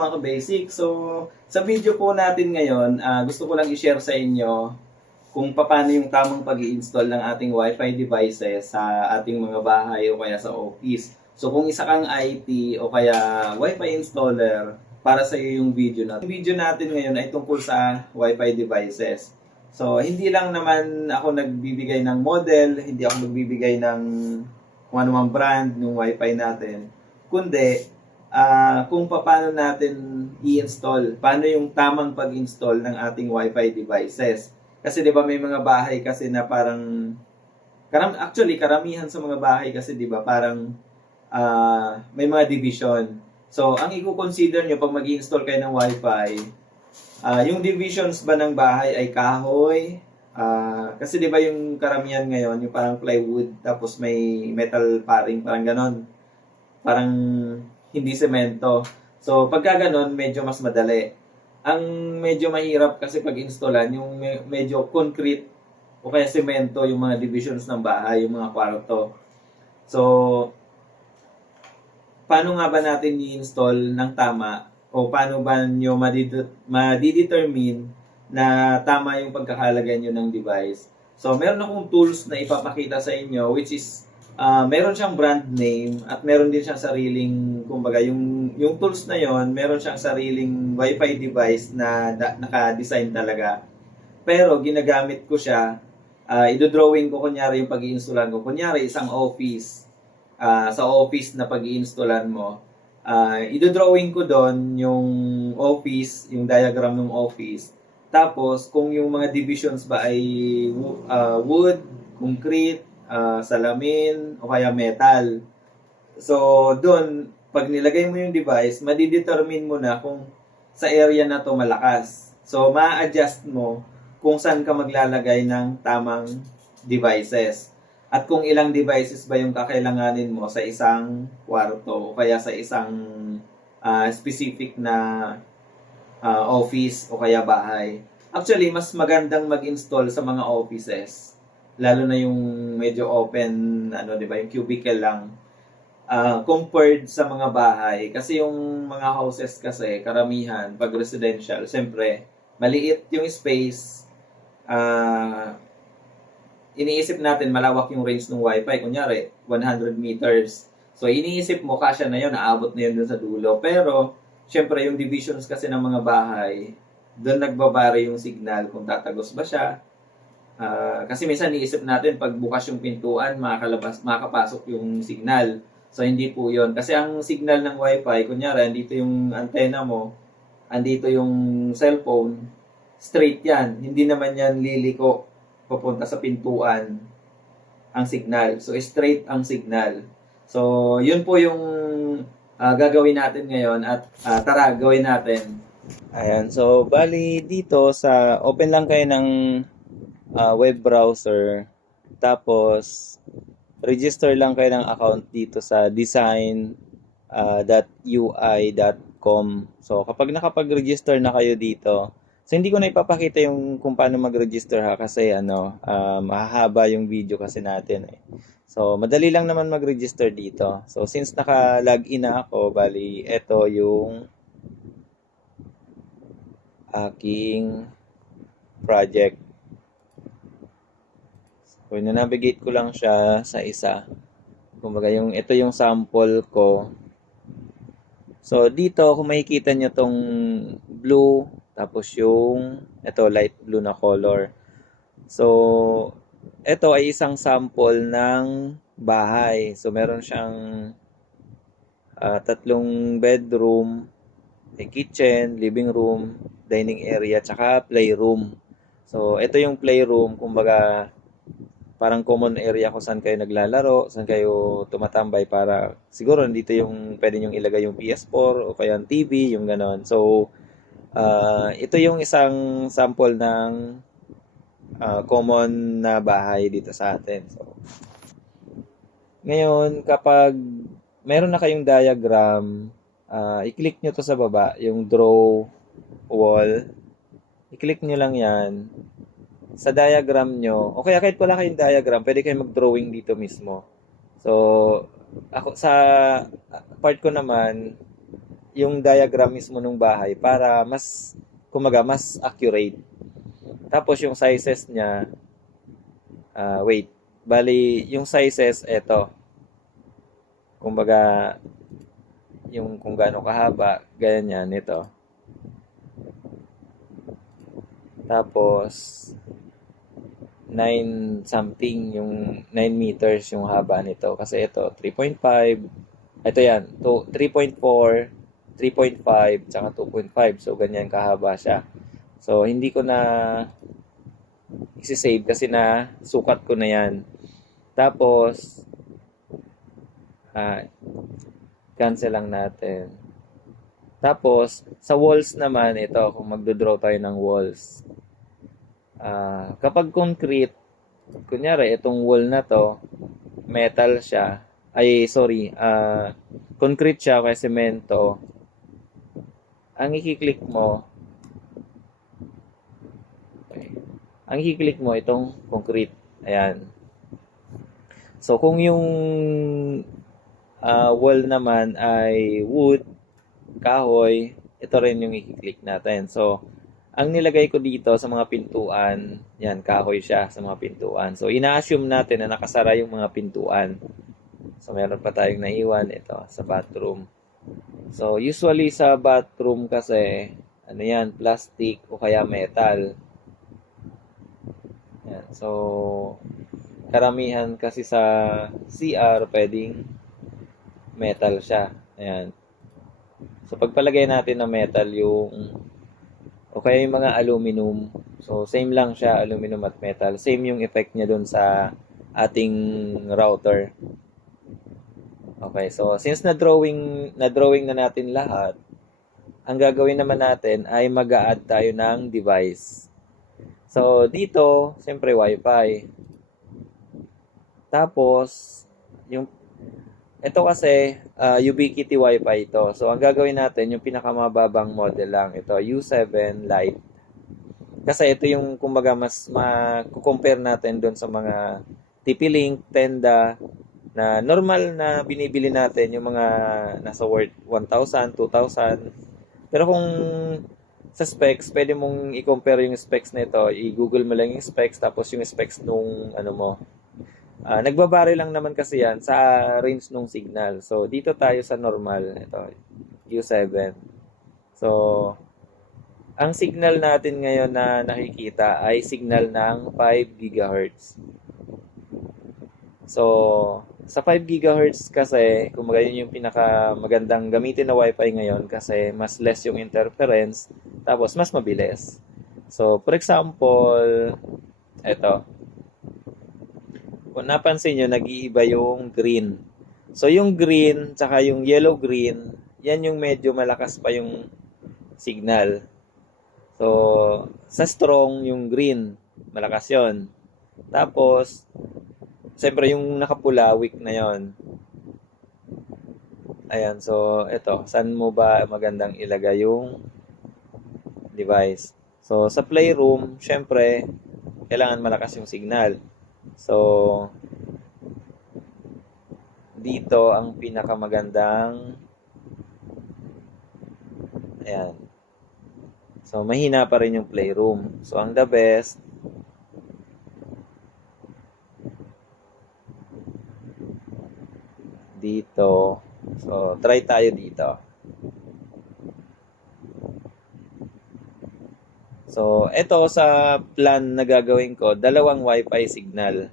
mga ka-basic. So, sa video po natin ngayon, ah, gusto ko lang i-share sa inyo kung paano yung tamang pag install ng ating Wi-Fi devices sa ating mga bahay o kaya sa office. So, kung isa kang IT o kaya Wi-Fi installer, para sa iyo yung video natin. Yung video natin ngayon ay tungkol sa Wi-Fi devices. So, hindi lang naman ako nagbibigay ng model, hindi ako nagbibigay ng kung ano mang brand ng Wi-Fi natin, kundi ah, kung paano natin i-install, paano yung tamang pag-install ng ating Wi-Fi devices. Kasi 'di ba may mga bahay kasi na parang karam actually karamihan sa mga bahay kasi 'di ba parang ah, may mga division. So, ang i-consider nyo pag mag-install kayo ng Wi-Fi, ah, yung divisions ba ng bahay ay kahoy, Ah, kasi 'di ba yung karamihan ngayon, yung parang plywood tapos may metal paring, parang ganon. Parang hindi semento. So, pagka ganon, medyo mas madali. Ang medyo mahirap kasi pag installan yung me- medyo concrete o kaya semento yung mga divisions ng bahay, yung mga kwarto. So, paano nga ba natin i-install ng tama o paano ba nyo madid- madidetermine na tama yung pagkakalagay nyo ng device. So, meron akong tools na ipapakita sa inyo which is ah, meron siyang brand name at meron din siyang sariling, kumbaga, yung, yung tools na yon meron siyang sariling Wi-Fi device na da, naka-design talaga. Pero, ginagamit ko siya, uh, idodrawing ko kunyari yung pag installan ko. Kunyari, isang office, ah, sa office na pag installan mo, uh, idodrawing ko doon yung office, yung diagram ng office, tapos, kung yung mga divisions ba ay ah, wood, concrete, ah, salamin, o kaya metal. So, doon, pag nilagay mo yung device, madidetermine mo na kung sa area na to malakas. So, ma-adjust mo kung saan ka maglalagay ng tamang devices. At kung ilang devices ba yung kakailanganin mo sa isang kwarto o kaya sa isang ah, specific na ah, office o kaya bahay. Actually, mas magandang mag-install sa mga offices. Lalo na yung medyo open, ano, di ba, yung cubicle lang. ah, compared sa mga bahay. Kasi yung mga houses kasi, karamihan, pag residential, siyempre, maliit yung space. ah iniisip natin malawak yung range ng wifi. Kunyari, 100 meters. So, iniisip mo, kasya na yun, naabot na yun dun sa dulo. Pero, syempre, yung divisions kasi ng mga bahay, doon nagbabari yung signal kung tatagos ba siya. Ah, kasi minsan niisip natin pag bukas yung pintuan, makakalabas, makakapasok yung signal. So hindi po 'yon. Kasi ang signal ng Wi-Fi, kunyari andito yung antena mo, andito yung cellphone, straight 'yan. Hindi naman 'yan liliko papunta sa pintuan ang signal. So straight ang signal. So 'yun po yung ah, gagawin natin ngayon at ah, tara, gawin natin. Ayan, so bali dito sa open lang kayo ng ah, web browser tapos register lang kayo ng account dito sa design.ui.com. So kapag nakapag-register na kayo dito, so hindi ko na ipapakita yung kung paano mag-register ha kasi ano, ah, mahahaba yung video kasi natin eh. So madali lang naman mag-register dito. So since naka-login na ako, bali ito yung aking project. So, navigate ko lang siya sa isa. Kumbaga, yung, ito yung sample ko. So, dito, kung makikita nyo tong blue, tapos yung, ito, light blue na color. So, ito ay isang sample ng bahay. So, meron siyang ah, tatlong bedroom, may kitchen, living room, dining area, tsaka playroom. So, ito yung playroom, kumbaga, parang common area kung saan kayo naglalaro, saan kayo tumatambay para siguro nandito yung pwede nyong ilagay yung PS4 o kaya yung TV, yung ganon. So, ah, ito yung isang sample ng ah, common na bahay dito sa atin. So, ngayon, kapag meron na kayong diagram, ah, i-click nyo to sa baba, yung draw wall. I-click nyo lang yan. Sa diagram nyo, o kaya kahit wala kayong diagram, pwede kayo mag-drawing dito mismo. So, ako sa part ko naman, yung diagram mismo ng bahay para mas, kumaga, mas accurate. Tapos yung sizes niya, ah, wait, bali, yung sizes, eto. Kumbaga, yung kung gaano kahaba, ganyan yan, ito. Tapos, 9 something, yung 9 meters yung haba nito. Kasi ito, 3.5. Ito yan, to 3.4, 3.5, tsaka 2.5. So, ganyan kahaba siya. So, hindi ko na isi-save kasi na sukat ko na yan. Tapos, ah, cancel lang natin. Tapos, sa walls naman, ito, kung magdodraw tayo ng walls. Ah, kapag concrete, kunyari, itong wall na to, metal siya, ay, sorry, ah, concrete siya kaya semento, ang i-click mo, okay, ang i-click mo, itong concrete, ayan. So, kung yung ah, wall naman ay wood, kahoy, ito rin yung i-click natin. So, ang nilagay ko dito sa mga pintuan, yan, kahoy siya sa mga pintuan. So, ina-assume natin na nakasara yung mga pintuan. So, meron pa tayong naiwan ito sa bathroom. So, usually sa bathroom kasi, ano yan, plastic o kaya metal. Yan. So, karamihan kasi sa CR, pwedeng metal siya. Ayan. So, pagpalagay natin ng metal yung o kaya yung mga aluminum. So, same lang siya, aluminum at metal. Same yung effect niya dun sa ating router. Okay, so since na-drawing, na-drawing na natin lahat, ang gagawin naman natin ay mag-add tayo ng device. So, dito, siyempre Wi-Fi. Tapos, yung ito kasi, uh, Ubiquiti Wi-Fi ito. So, ang gagawin natin, yung pinakamababang model lang. Ito, U7 Lite. Kasi ito yung, kumbaga, mas ma-compare natin doon sa mga TP-Link, Tenda, na normal na binibili natin yung mga nasa worth 1,000, 2,000. Pero kung sa specs, pwede mong i-compare yung specs nito. I-google mo lang yung specs, tapos yung specs nung, ano mo, Ah, nagbabari lang naman kasi yan sa range ng signal. So, dito tayo sa normal. Ito, U7. So, ang signal natin ngayon na nakikita ay signal ng 5 GHz. So, sa 5 GHz kasi, kumbaga yun yung pinaka magandang gamitin na Wi-Fi ngayon kasi mas less yung interference, tapos mas mabilis. So, for example, eto, kung napansin nyo, nag-iiba yung green. So, yung green, tsaka yung yellow-green, yan yung medyo malakas pa yung signal. So, sa strong, yung green, malakas yon. Tapos, siyempre yung nakapula, weak na yon. Ayan, so, eto, saan mo ba magandang ilagay yung device? So, sa playroom, syempre, kailangan malakas yung signal. So, dito ang pinakamagandang ayan. So, mahina pa rin yung playroom. So, ang the best dito. So, try tayo dito. So, ito sa plan na gagawin ko, dalawang Wi-Fi signal.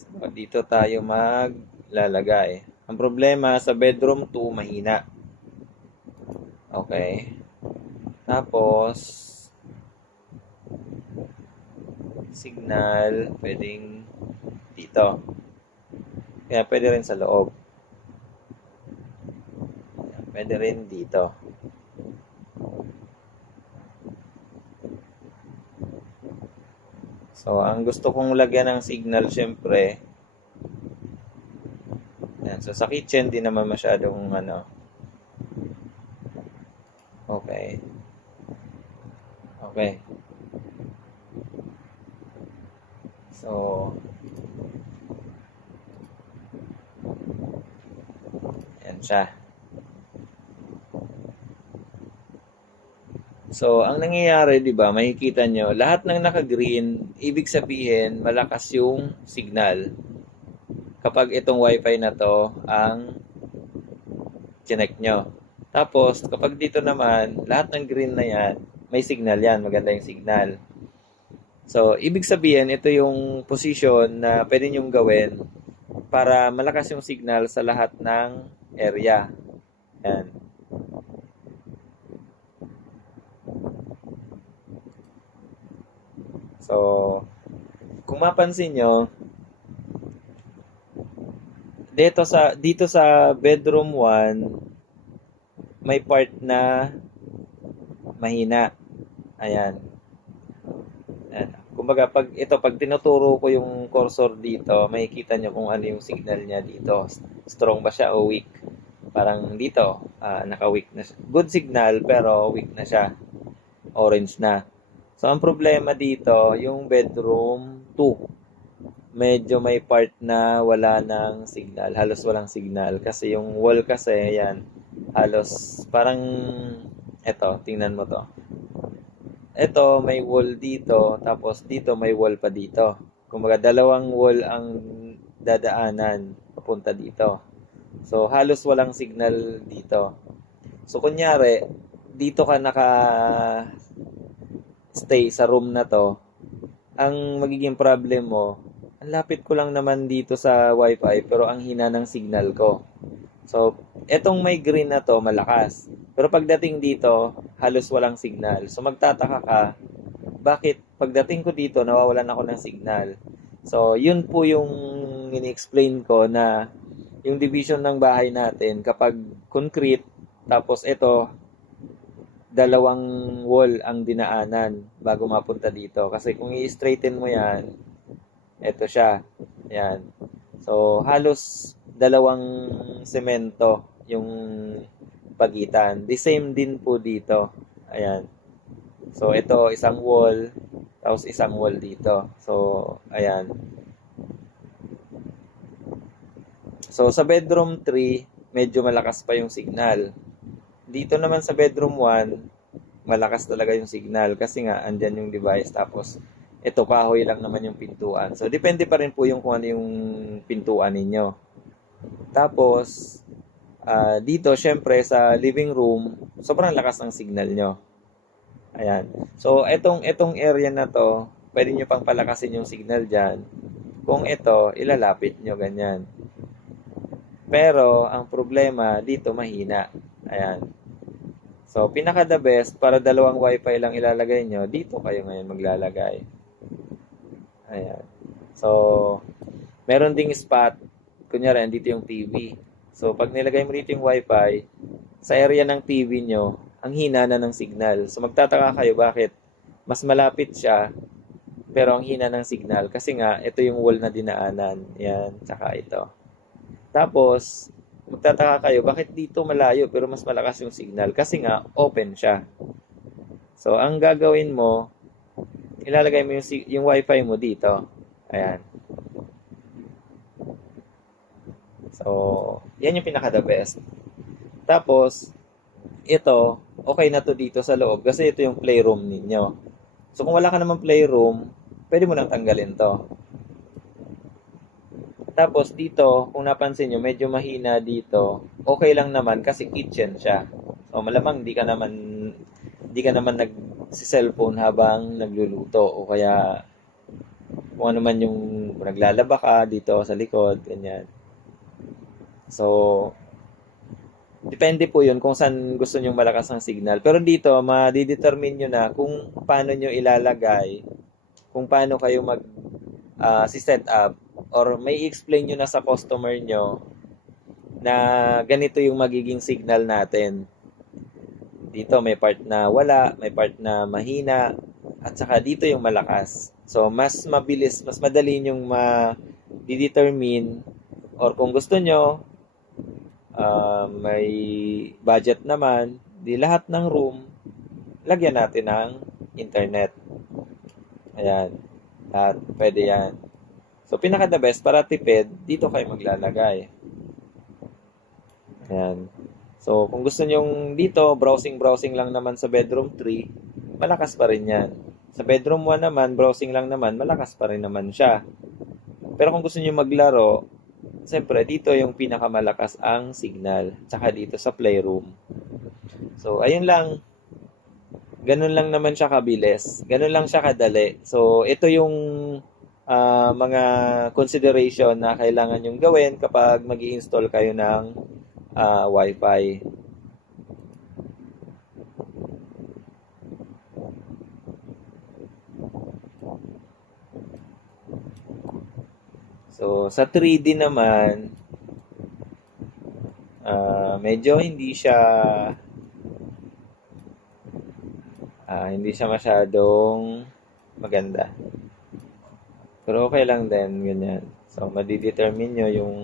So, dito tayo maglalagay. Ang problema sa bedroom 2, mahina. Okay. Tapos, signal, pwedeng dito. Kaya pwede rin sa loob. Pwede rin dito. So, ang gusto kong lagyan ng signal, syempre, yan. So, sa kitchen, di naman masyadong, ano, okay. Okay. So, yan siya. So, ang nangyayari, di ba, makikita nyo, lahat ng naka-green, ibig sabihin, malakas yung signal. Kapag itong wifi na to, ang connect nyo. Tapos, kapag dito naman, lahat ng green na yan, may signal yan, maganda yung signal. So, ibig sabihin, ito yung position na pwede nyong gawin para malakas yung signal sa lahat ng area. Yan. So, kung mapansin nyo, dito sa dito sa bedroom 1 may part na mahina. Ayan. Ayan. Kumbaga pag ito pag tinuturo ko yung cursor dito, makikita nyo kung ano yung signal niya dito. Strong ba siya o weak? Parang dito, ah, naka-weak na siya. Good signal pero weak na siya. Orange na. So, ang problema dito, yung bedroom 2, medyo may part na wala ng signal. Halos walang signal. Kasi yung wall kasi, yan, halos parang, eto, tingnan mo to. Eto, may wall dito, tapos dito may wall pa dito. Kumbaga, dalawang wall ang dadaanan papunta dito. So, halos walang signal dito. So, kunyari, dito ka naka stay sa room na to, ang magiging problem mo, ang lapit ko lang naman dito sa wifi pero ang hina ng signal ko. So, etong may green na to, malakas. Pero pagdating dito, halos walang signal. So, magtataka ka, bakit pagdating ko dito, nawawalan ako ng signal? So, yun po yung ini-explain ko na yung division ng bahay natin, kapag concrete, tapos ito, dalawang wall ang dinaanan bago mapunta dito. Kasi kung i-straighten mo yan, ito siya. Yan. So, halos dalawang semento yung pagitan. The same din po dito. Ayan. So, ito isang wall, tapos isang wall dito. So, ayan. So, sa bedroom 3, medyo malakas pa yung signal. Dito naman sa bedroom 1, malakas talaga yung signal kasi nga andyan yung device tapos ito kahoy lang naman yung pintuan. So depende pa rin po yung kung ano yung pintuan ninyo. Tapos ah, dito syempre sa living room, sobrang lakas ng signal nyo. Ayan. So etong etong area na to, pwede nyo pang palakasin yung signal diyan. Kung ito, ilalapit nyo ganyan. Pero ang problema dito mahina. Ayan. So, pinaka the best, para dalawang wifi lang ilalagay nyo, dito kayo ngayon maglalagay. Ayan. So, meron ding spot, kunyari, dito yung TV. So, pag nilagay mo dito yung wifi, sa area ng TV nyo, ang hina na ng signal. So, magtataka kayo bakit mas malapit siya, pero ang hina ng signal. Kasi nga, ito yung wall na dinaanan. Yan, tsaka ito. Tapos, magtataka kayo, bakit dito malayo pero mas malakas yung signal? Kasi nga, open siya. So, ang gagawin mo, ilalagay mo yung, yung wifi mo dito. Ayan. So, yan yung pinaka the best. Tapos, ito, okay na to dito sa loob kasi ito yung playroom ninyo. So, kung wala ka naman playroom, pwede mo nang tanggalin to. Tapos dito, kung napansin nyo, medyo mahina dito. Okay lang naman kasi kitchen siya. So malamang di ka naman di ka naman nag si cellphone habang nagluluto o kaya kung ano man yung naglalaba ka dito sa likod, ganyan. So, depende po yun kung saan gusto nyo malakas ang signal. Pero dito, madidetermine nyo na kung paano nyo ilalagay, kung paano kayo mag ah, si set up or may explain nyo na sa customer nyo na ganito yung magiging signal natin. Dito may part na wala, may part na mahina, at saka dito yung malakas. So, mas mabilis, mas madali yung ma-determine or kung gusto nyo, ah, may budget naman, di lahat ng room, lagyan natin ng internet. Ayan. At pwede yan. So, pinaka the best para tipid, dito kayo maglalagay. Ayan. So, kung gusto nyong dito, browsing-browsing lang naman sa bedroom 3, malakas pa rin yan. Sa bedroom 1 naman, browsing lang naman, malakas pa rin naman siya. Pero kung gusto nyo maglaro, siyempre, dito yung pinakamalakas ang signal. Tsaka dito sa playroom. So, ayun lang. Ganun lang naman siya kabilis. Ganun lang siya kadali. So, ito yung ah, mga consideration na kailangan yung gawin kapag mag install kayo ng ah, Wi-Fi. So, sa 3D naman, ah, medyo hindi siya ah, hindi siya masyadong maganda. Pero okay lang din, ganyan. So, madidetermine nyo yung,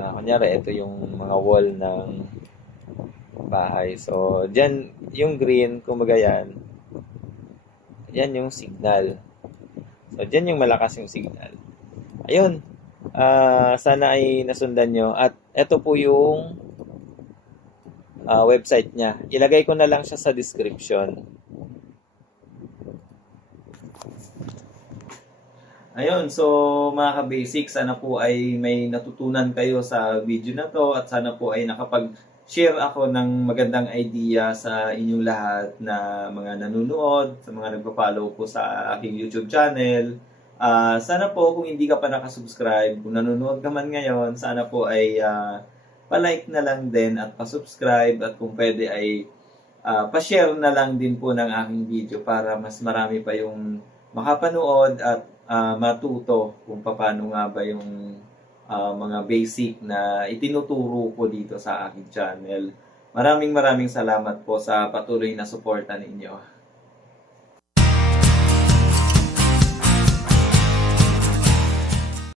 ah, kunyari, ito yung mga wall ng bahay. So, dyan, yung green, kumbaga yan, yan yung signal. So, dyan yung malakas yung signal. Ayun, ah, sana ay nasundan nyo. At ito po yung ah, website niya. Ilagay ko na lang siya sa description. Ayun, so mga ka-basic, sana po ay may natutunan kayo sa video na to at sana po ay nakapag-share ako ng magandang idea sa inyong lahat na mga nanonood, sa mga nagpa-follow po sa aking YouTube channel. Ah, sana po kung hindi ka pa nakasubscribe, kung nanonood ka man ngayon, sana po ay ah, pa-like na lang din at pa-subscribe at kung pwede ay ah, pa-share na lang din po ng aking video para mas marami pa yung makapanood at ah, matuto kung paano nga ba yung ah, mga basic na itinuturo ko dito sa aking channel. Maraming maraming salamat po sa patuloy na suporta ninyo.